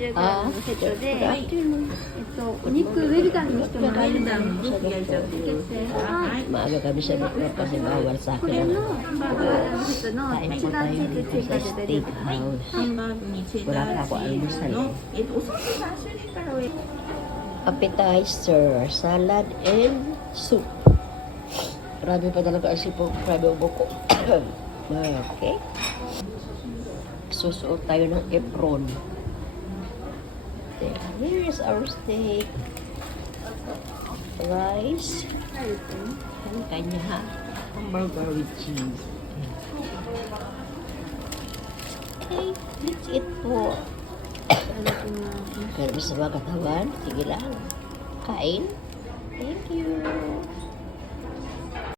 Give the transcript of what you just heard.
セットで、お肉ウェルダンにしてもらえるんだよね。Maaga kami sa doktor kasi bawal sa こ akin れ ang のハンバーグのセットの kain 一 po 番 tayo チーズ dito 追加 sa で出て steak くる。 house. ハンバーグにチェ Wala ダ pa ー ako チーズ almusal の eh. お寿司3種類から上 Appetizer, salad, and soup. Marami pa talaga ang sipong prado buko. Okay. Susuot tayo ng apron. There. Here is our steak. Rice. Ang kanya ha. Hamburger with cheese. Okay, let's eat po. Pero sa mga katawan, sige lang. Kain. Thank you.